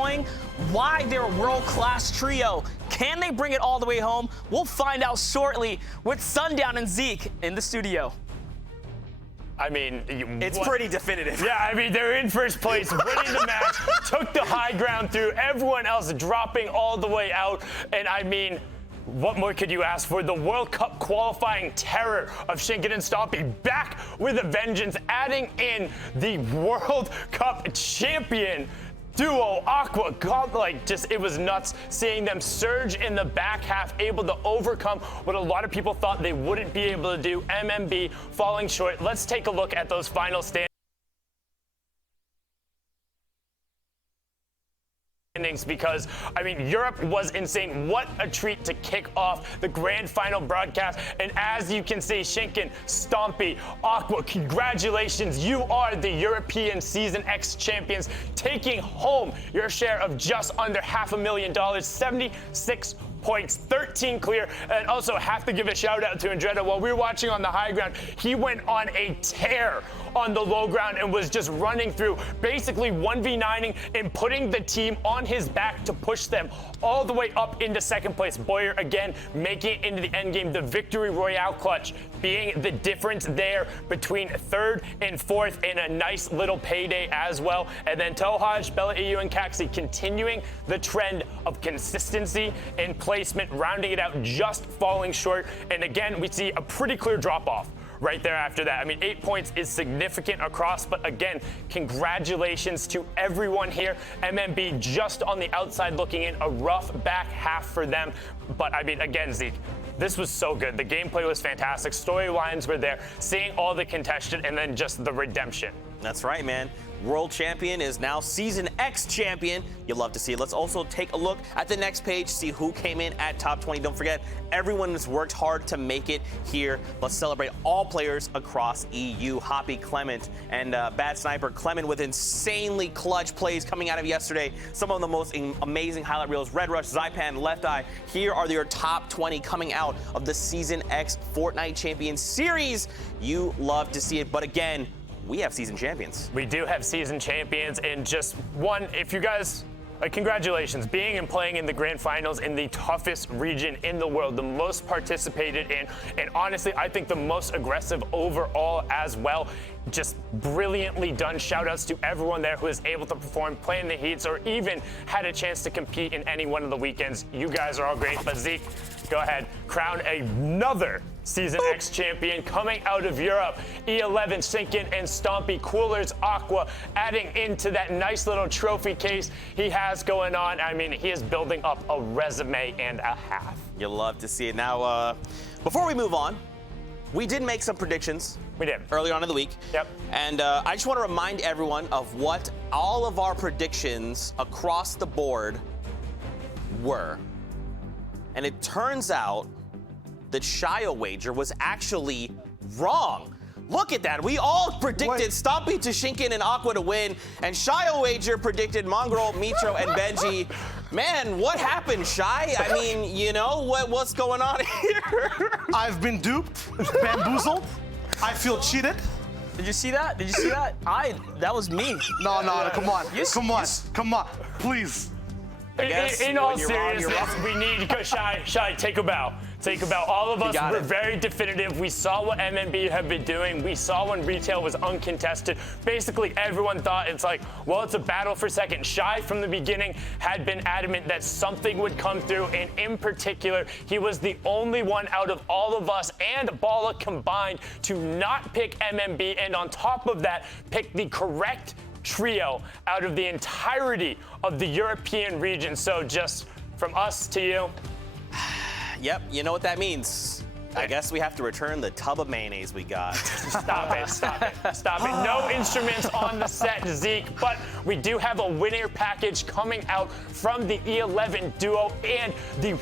showing why they're a world-class trio. Can they bring it all the way home? We'll find out shortly with Sundown and Zeke in the studio. I mean, it's pretty definitive. Yeah, I mean, they're in first place, winning the match, took the high ground through, everyone else dropping all the way out. And I mean, what more could you ask for? The World Cup qualifying terror of Shinken and Stompy back with a vengeance, adding in the World Cup champion duo, Aqua. God, it was nuts seeing them surge in the back half, able to overcome what a lot of people thought they wouldn't be able to do. MMB falling short. Let's take a look at those final standings. Because, I mean, Europe was insane. What a treat to kick off the grand final broadcast. And as you can see, Shinken, Stompy, Aqua, congratulations. You are the European Season X champions, taking home your share of just under $500,000, 76 points, 13 clear. And also have to give a shout out to Andretta. While we were watching on the high ground, he went on a tear on the low ground and was just running through, basically 1v9ing and putting the team on his back to push them all the way up into second place. Boyer again making it into the end game, the victory royale clutch being the difference there between third and fourth, and a nice little payday as well. And then Tohaj, Bella EU, and Kaxi continuing the trend of consistency and placement, rounding it out, just falling short. And again, we see a pretty clear drop-off right there after that. I mean, 8 points is significant across, but again, congratulations to everyone here. MMB just on the outside looking in, a rough back half for them. But I mean, again, Zeke, this was so good. The gameplay was fantastic. Storylines were there. Seeing all the contested and then just the redemption. That's right, man. World champion is now Season X champion. You'll love to see it. Let's also take a look at the next page, see who came in at top 20. Don't forget, everyone has worked hard to make it here. Let's celebrate all players across EU. Hoppy, Clement, and Bad Sniper. Clement with insanely clutch plays coming out of yesterday. Some of the most amazing highlight reels. Red Rush, Zypan, Left Eye. Here are your top 20 coming out of the Season X Fortnite Champion Series. You love to see it, but again, we have season champions. We do have season champions, and just one, if you guys, congratulations, being and playing in the grand finals in the toughest region in the world, the most participated in, and honestly, I think the most aggressive overall as well. Just brilliantly done. Shout outs to everyone there who is able to perform, play in the heats, or even had a chance to compete in any one of the weekends. You guys are all great, but Zeke, go ahead, crown another Season X champion coming out of Europe. E11, Shinken, and Stompy. Coolers, Aqua, adding into that nice little trophy case he has going on. I mean, he is building up a resume and a half. You'll love to see it. Now, before we move on, we did make some predictions. We did. Early on in the week. Yep. And I just want to remind everyone of what all of our predictions across the board were. And it turns out that Shio Wager was actually wrong. Look at that. We all predicted Stompy to Shinken and Aqua to win, and Shio Wager predicted Mongrel, Mitro, and Benji. Man, what happened, Shy? I mean, you know, what's going on here? I've been duped, bamboozled. I feel cheated. Did you see that? Did you see that? That was me. No, come on, please. In all seriousness, we need to go. Shy, take a bow. Take a bow. All of us were very definitive. We saw what MMB have been doing. We saw when retail was uncontested. Basically, everyone thought it's like, well, it's a battle for second. Shy from the beginning had been adamant that something would come through, and in particular, he was the only one out of all of us and Bala combined to not pick MMB, and on top of that, pick the correct trio out of the entirety of the European region. So just from us to you. Yep, you know what that means. I guess we have to return the tub of mayonnaise we got. Stop it. No instruments on the set, Zeke, but we do have a winner package coming out from the E11 duo and the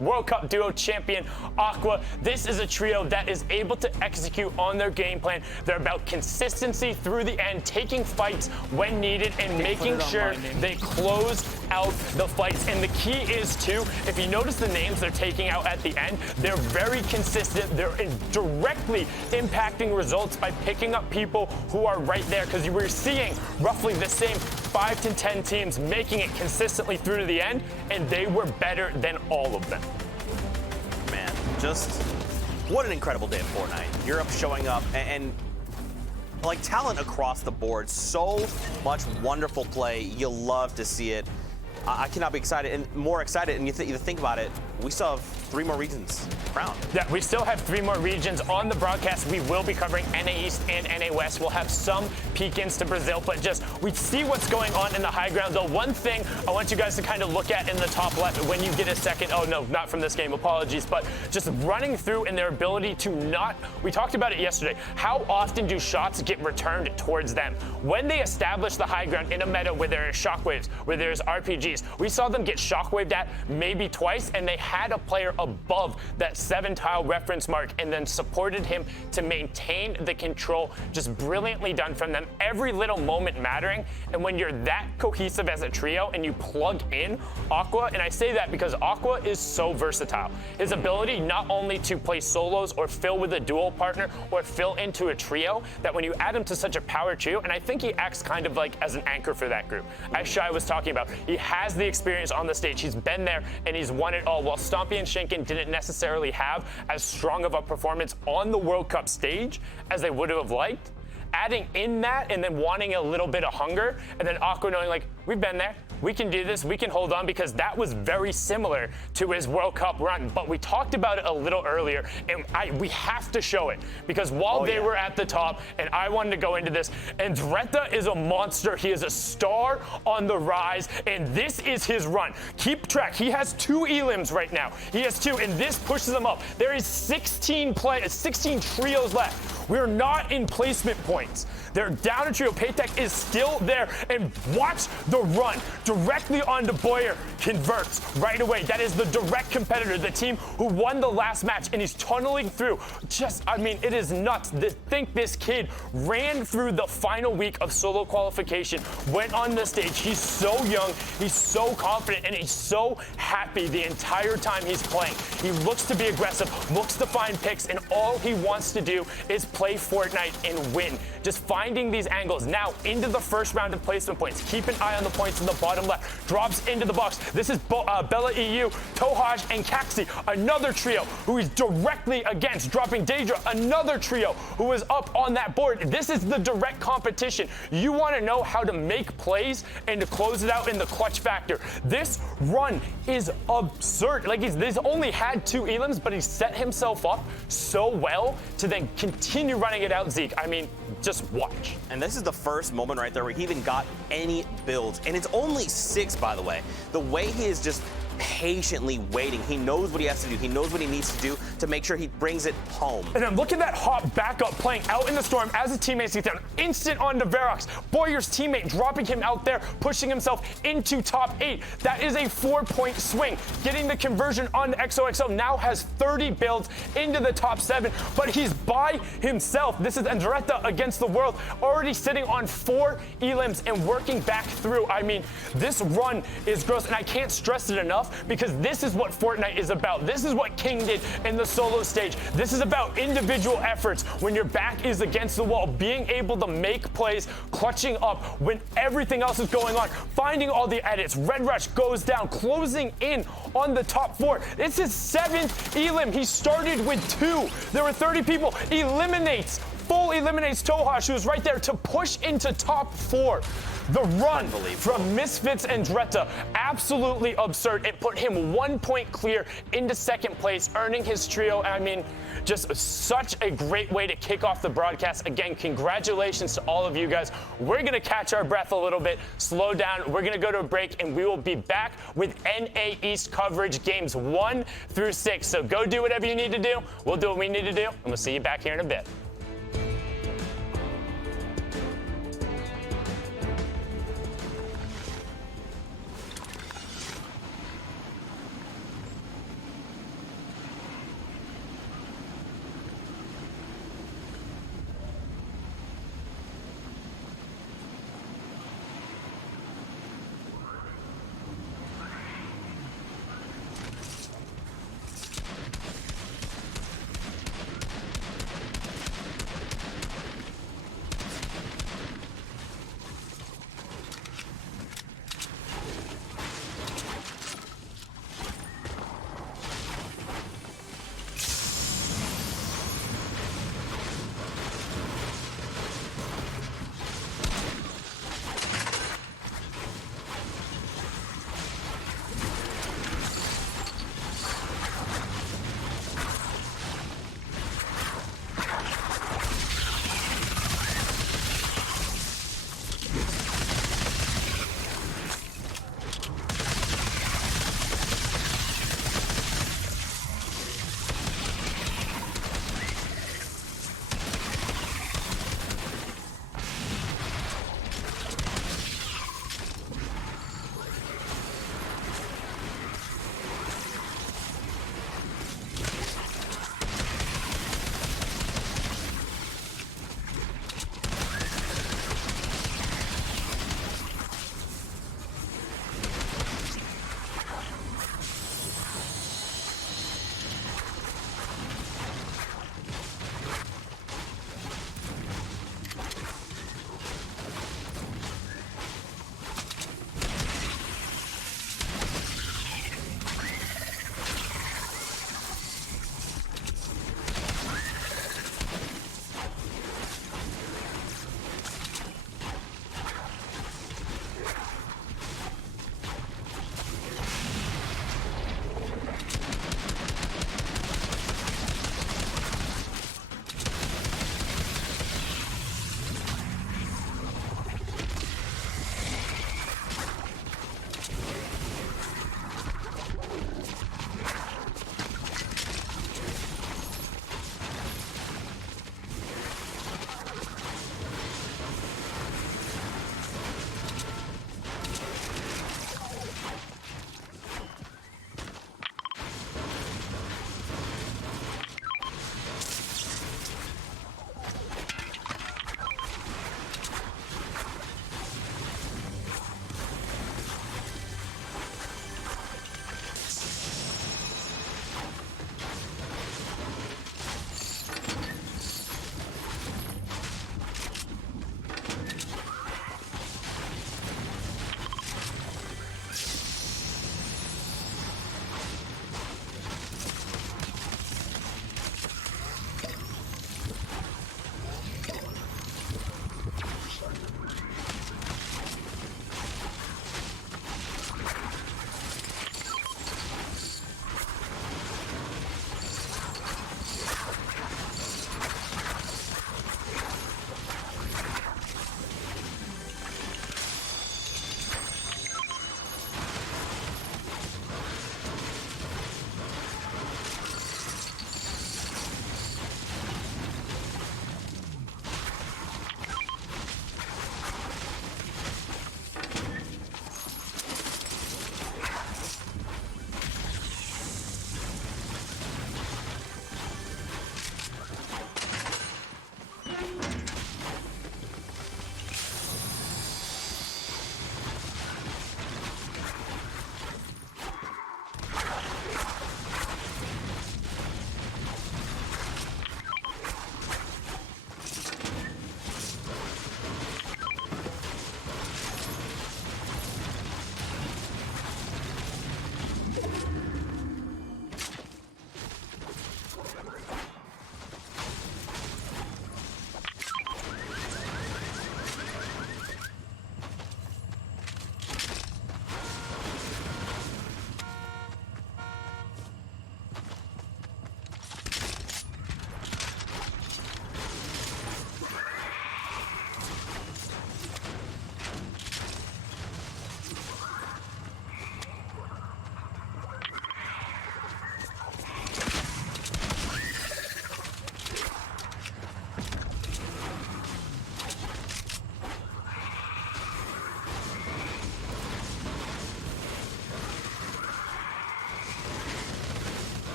World Cup duo champion, Aqua. This is a trio that is able to execute on their game plan. They're about consistency through the end, taking fights when needed and making sure they close out the fights. And the key is, too, if you notice the names they're taking out at the end, they're very consistent. They're directly impacting results by picking up people who are right there, because you were seeing roughly the same 5 to 10 teams making it consistently through to the end, and they were better than all of them. Man, just what an incredible day of Fortnite. Europe showing up and like talent across the board. So much wonderful play. You love to see it. I cannot be excited and more excited. And you think about it, we still have 3 more regions crowned. Yeah, we still have 3 more regions on the broadcast. We will be covering NA East and NA West. We'll have some peek-ins to Brazil, but just we see what's going on in the high ground. The one thing I want you guys to kind of look at in the top left when you get a second, oh no, not from this game, apologies, but just running through and their ability to not, we talked about it yesterday, how often do shots get returned towards them? When they establish the high ground in a meta where there are shockwaves, where there's RPGs, we saw them get shockwaved at maybe twice, and they had a player above that 7-tile reference mark and then supported him to maintain the control. Just brilliantly done from them. Every little moment mattering. And when you're that cohesive as a trio and you plug in Aqua, and I say that because Aqua is so versatile. His ability not only to play solos or fill with a duo partner or fill into a trio, that when you add him to such a power trio, and I think he acts kind of like as an anchor for that group. As Shai was talking about, he has the experience on the stage. He's been there and he's won it all, while Stompy and Shinken didn't necessarily have as strong of a performance on the World Cup stage as they would have liked. Adding in that and then wanting a little bit of hunger, and then Aqua knowing like, we've been there, we can do this, we can hold on, because that was very similar to his World Cup run. But we talked about it a little earlier, and we have to show it, because while they were at the top, and I wanted to go into this, Andretta is a monster. He is a star on the rise, and this is his run. Keep track. He has 2 elims right now. He has 2, and this pushes him up. There is 16 trios left. We're not in placement points. They're down a trio. Paytech is still there, and watch the run directly onto Boyer. Converts right away. That is the direct competitor, the team who won the last match, and he's tunneling through. Just, I mean, it is nuts to think this kid ran through the final week of solo qualification, went on the stage. He's so young, he's so confident, and he's so happy the entire time he's playing. He looks to be aggressive, looks to find picks, and all he wants to do is play Fortnite and win. Just finding these angles. Now into the first round of placement points. Keep an eye on the points in the bottom left. Drops into the box. This is Bella EU, Tohaj, and Kaxi, another trio who is directly against. Dropping Daedra, another trio who is up on that board. This is the direct competition. You want to know how to make plays and to close it out in the clutch factor. This run is absurd. Like, he's only had 2 elims, but he set himself up so well to then continue running it out, Zeke. I mean, just watch. And this is the first moment right there where he even got any builds. And it's only 6, by the way. The way he is just patiently waiting. He knows what he has to do. He knows what he needs to do to make sure he brings it home. And then look at that hop back up, playing out in the storm as his teammates get down. Instant onto Verox. Boyer's teammate dropping him out there, pushing himself into top 8. That is a 4-point swing. Getting the conversion on XOXO, now has 30 builds into the top 7, but he's by himself. This is Andretta against the world, already sitting on 4 elims and working back through. I mean, this run is gross, and I can't stress it enough, because this is what Fortnite is about. This is what King did in the solo stage. This is about individual efforts when your back is against the wall, being able to make plays, clutching up when everything else is going on, finding all the edits. Red Rush goes down, closing in on the top 4. It's his 7th elim. He started with 2. There were 30 people. Full eliminates Tohaj, who's right there to push into top 4. The run from Misfits and Andretta, absolutely absurd. It put him 1 point clear into 2nd place, earning his trio. I mean, just such a great way to kick off the broadcast. Again, congratulations to all of you guys. We're going to catch our breath a little bit, slow down. We're going to go to a break, and we will be back with NA East coverage, games 1 through 6. So go do whatever you need to do. We'll do what we need to do, and we'll see you back here in a bit.